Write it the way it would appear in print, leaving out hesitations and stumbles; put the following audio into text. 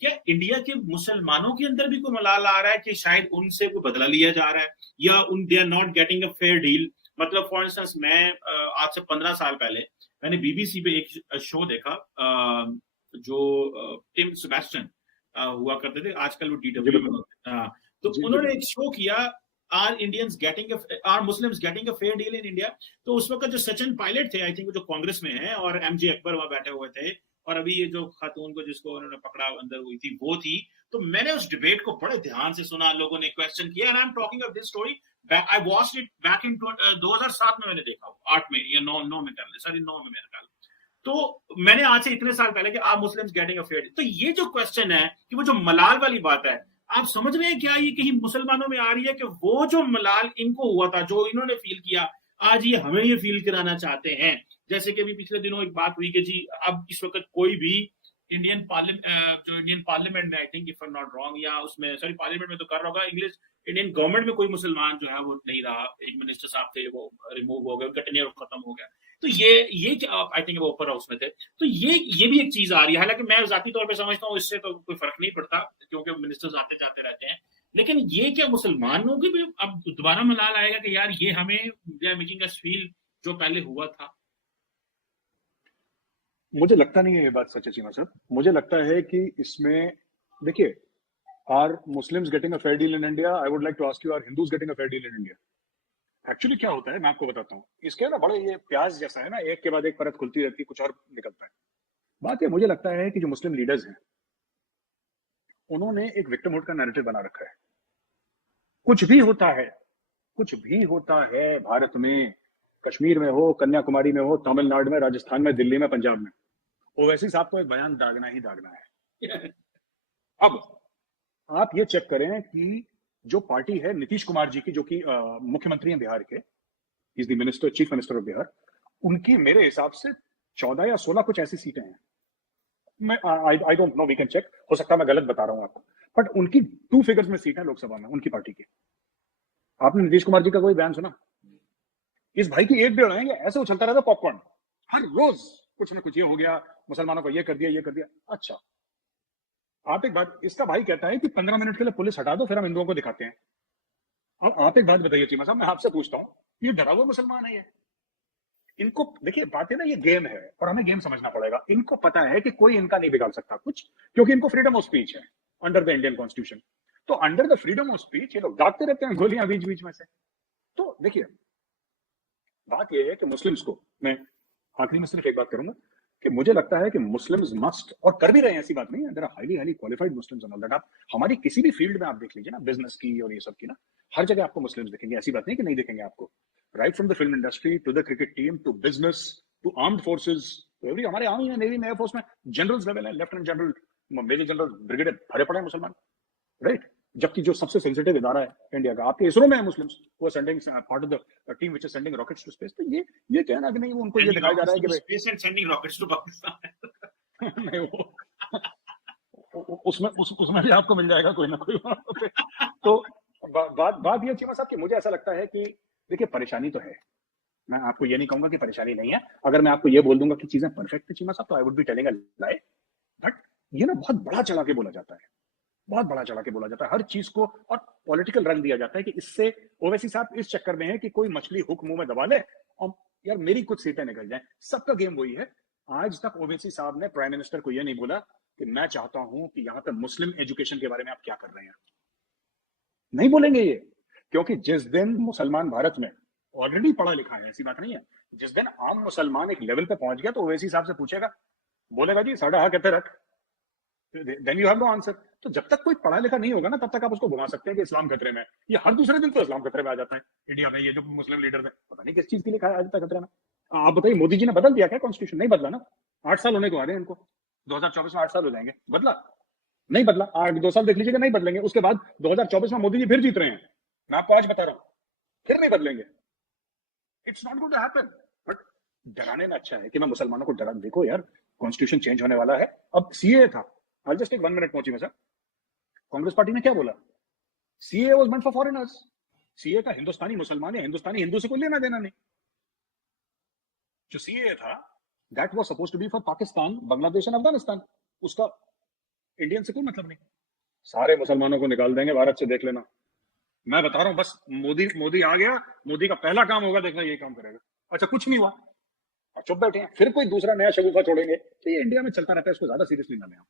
क्या इंडिया के मुसलमानों के अंदर भी कोई मलाल आ रहा है कि शायद उनसे कोई बदला लिया जा रहा है, या उन they are not getting a fair deal? मतलब फॉर इंस्टेंस, मैं आज से 15 साल पहले मैंने बीबीसी पे एक शो देखा, जो टिम सेबेस्टियन हुआ करते थे, आजकल वो जी डीडब्ल्यू में बिल्कुल। होते हैं। तो जी जी उन्होंने बिल्कुल। एक शो किया, are Muslims getting a fair deal in India? तो उस वक्त जो सचिन पायलट थे, आई थिंक जो कांग्रेस में है, और एमजे अकबर वहां बैठे हुए थे, और अभी ये जो खातून को जिसको उन्होंने पकड़ा अंदर हुई थी वो थी। तो मैंने उस डिबेट को बड़े ध्यान से सुना, लोगों ने क्वेश्चन किया, and I am talking of this story, I watched it back in 2007 में मैंने देखा, 8 में या 9 में कर ले, सॉरी 9 में मेरे ख्याल। तो मैंने आज से इतने साल पहले कि आप मुस्लिम्स गेटिंग अ फेयर, तो ये जो क्वेश्चन है कि वो जो मलाल वाली बात है, आप समझ रहे हैं क्या ये कहीं मुसलमानों में आ रही है कि वो जो मलाल इनको हुआ था, जो इन्होंने फील किया, आज ये हमें ये फील कराना चाहते हैं? जैसे कि अभी पिछले दिनों एक बात हुई कि जी अब इस वक्त कोई भी इंडियन पार्लियामेंट, जो इंडियन पार्लियामेंट में, I think if I am not wrong, या उसमें, सॉरी पार्लियामेंट में तो कर रहा होगा, इंग्लिश इंडियन गवर्नमेंट में कोई मुसलमान जो है वो नहीं रहा, एक मिनिस्टर साहब थे वो रिमूव हो गए, उनका टेन्योर खत्म हो गया। तो ये आई थिंक वो ऊपर हाउस में थे। तो ये भी एक चीज आ रही है, हालांकि मैं जाती तौर पे समझता हूँ इससे तो कोई फर्क नहीं पड़ता, क्योंकि मिनिस्टर्स आते जाते रहते हैं। लेकिन ये क्या मुसलमानों की भी अब दोबारा मलाल आएगा कि यार ये हमें, they are making us feel जो पहले हुआ था? मुझे लगता नहीं है ये बात सच है चीमा साहब। मुझे लगता है कि इसमें, देखिए, are Muslims getting a fair deal in India? I would like to ask you, are Hindus getting a fair deal in India? Actually क्या होता है मैं आपको बताता हूँ। इसके ना बड़े, ये प्याज जैसा है ना, एक के बाद एक परत खुलती रहती है, कुछ और निकलता है। बात ये मुझे लगता है कि जो मुस्लिम लीडर्स हैं उन्होंने एक विक्टिमहुड का नैरेटिव बना रखा है। कुछ भी होता है, कुछ भी होता है भारत में, कश्मीर में हो, कन्याकुमारी में हो, तमिलनाडु में, राजस्थान में, दिल्ली में, पंजाब में, ओवैसी साहब को एक बयान दागना ही दागना है। अब आप ये चेक करें कि जो पार्टी है नीतीश कुमार जी की, जो कि मुख्यमंत्री हैं बिहार के, is the minister, chief minister of Bihar, उनकी मेरे हिसाब से 14 या 16 कुछ ऐसी सीटें हैं। मैं I don't know, we can check, हो सकता है मैं गलत बता रहा हूं आपको, बट उनकी 2 फिगर्स में सीट है लोकसभा में, उनकी पार्टी की। आपने नीतीश कुमार जी का कोई बयान सुना? इस भाई की 1-1.5 आएंगे, ऐसे उछलता रहता पॉपकॉर्न, हर रोज कुछ ना कुछ, ये हो गया, मुसलमानों को ये कर दिया, ये कर दिया। अच्छा, आप एक बात, इसका भाई कहता है कि 15 मिनट के लिए पुलिस हटा दो, फिर हम हिंदुओं को दिखाते हैं। अब आप एक बात बताइए चीमा साहब, मैं आपसे पूछता हूं, ये डरा हुआ मुसलमान है ये? इनको देखिए, बात है ना, ये गेम है और हमें गेम समझना पड़ेगा। इनको पता है कि कोई इनका नहीं बिगाड़ सकता कुछ, क्योंकि इनको फ्रीडम ऑफ स्पीच है अंडर द इंडियन कॉन्स्टिट्यूशन। तो under the freedom of speech ये लोग दागते रहते हैं गोलियां बीच बीच में से। तो देखिए, बात यह है कि मुस्लिम्स को, मैं आखिरी में सिर्फ एक बात करूंगा कि मुझे लगता है कि मुस्लिम्स मस्ट, और कर भी रहे हैं, ऐसी बात नहीं है, there are highly highly qualified Muslims and all that. आप हमारी किसी भी फील्ड में आप देख लीजिए ना, बिजनेस की और ये सब की ना, हर जगह आपको मुस्लिम्स दिखेंगे, ऐसी बात नहीं कि नहीं दिखेंगे आपको। Right from the film industry to the cricket team to business to armed forces, तो एवरी, हमारे आर्मी में, नेवी में, एयरफोर्स में जनरल्स लेवल है, lieutenant general, major general, brigadier, भरे पड़े हैं मुसलमान। राइट, जबकि जो सबसे सेंसिटिव इदारा है इंडिया का, आपके इसरो में है मुस्लिम्स, वो sending part of the team which is sending rockets to space. तो ये कहना कि नहीं, वो उनको ये सेंडिंग दिखाया जा रहा रॉकेट्स है कि टू भाई space and sending rockets to Pakistan. नहीं, उसमें भी आपको मिल जाएगा कोई ना कोई वहां पे। तो बात ये चीमा साहब कि मुझे ऐसा लगता है कि देखिए, परेशानी तो है, मैं आपको ये नहीं कहूंगा कि परेशानी नहीं है। अगर मैं आपको ये बोल दूंगा कि चीजें परफेक्ट है चीमा साहब, तो I would be telling a lie. But ये ना बहुत बड़ा चढ़ा के बोला जाता है, बहुत बड़ा चढ़ा के बोला जाता है हर चीज को, और पॉलिटिकल रंग दिया जाता है कि इससे ओवैसी साहब इस चक्कर में है कि कोई मछली हुक मुंह में दबा ले और यार मेरी कुछ सीटें निकल जाएं। सबका गेम वही है। आज तक ओवैसी साहब ने प्राइम मिनिस्टर को यह नहीं बोला कि मैं चाहता हूं कि यहां पे मुस्लिम एजुकेशन के बारे में आप क्या कर रहे हैं, नहीं बोलेंगे ये। क्योंकि जिस दिन मुसलमान भारत में ऑलरेडी पढ़ा लिखा है, ऐसी बात नहीं है, जिस दिन आम मुसलमान एक लेवल पे पहुंच गया तो ओवैसी साहब से पूछेगा, बोलेगा जी साढ़ा हा कहते रख, then you have no answer. तो जब तक कोई पढ़ा लिखा नहीं होगा ना, तब तक आप उसको घुमा सकते हैं कि इस्लाम खतरे में। ये हर दूसरे दिन तो इस्लाम खतरे में आ जाता है इंडिया में। ये जो मुस्लिम लीडर है, पता नहीं किस चीज के लिए आ जाता है खतरे में। आप बताइए, मोदी जी ने बदल दिया क्या कॉन्स्टिट्यूशन? नहीं बदला ना। 8 साल होने को आ रहे हैं इनको, 2024 में 8 साल हो जाएंगे। बदला? नहीं बदला। 2 साल देख लीजिएगा, नहीं बदलेंगे। उसके बाद 2024 में मोदी जी फिर जीत रहे हैं, मैं आपको आज बता रहा हूं, फिर नहीं बदलेंगे। It's not going to happen. But डराने में अच्छा है कि मैं मुसलमानों को डरा, देखो यार, कॉन्स्टिट्यूशन चेंज होने वाला है। अब सीए था, आई जस्ट टेक 1 मिनट पहुंची में सर, कांग्रेस पार्टी ने क्या बोला? CA was meant for foreigners. CA का हिंदुस्तानी मुसलमान या हिंदुस्तानी हिंदू से कोई लेना देना नहीं। जो सीए था, that was supposed to be for Pakistan, Bangladesh and Afghanistan. उसका इंडियन से कोई मतलब नहीं, सारे मुसलमानों को निकाल देंगे भारत से, देख लेना। मैं बता रहा हूँ, बस मोदी मोदी आ गया, मोदी का पहला काम होगा, देखना यही काम करेगा। अच्छा, कुछ नहीं हुआ और चुप बैठे हैं, फिर कोई दूसरा नया शगुफा छोड़ेंगे। तो ये इंडिया में चलता रहता है, इसको ज्यादा सीरियसली ना लें आप।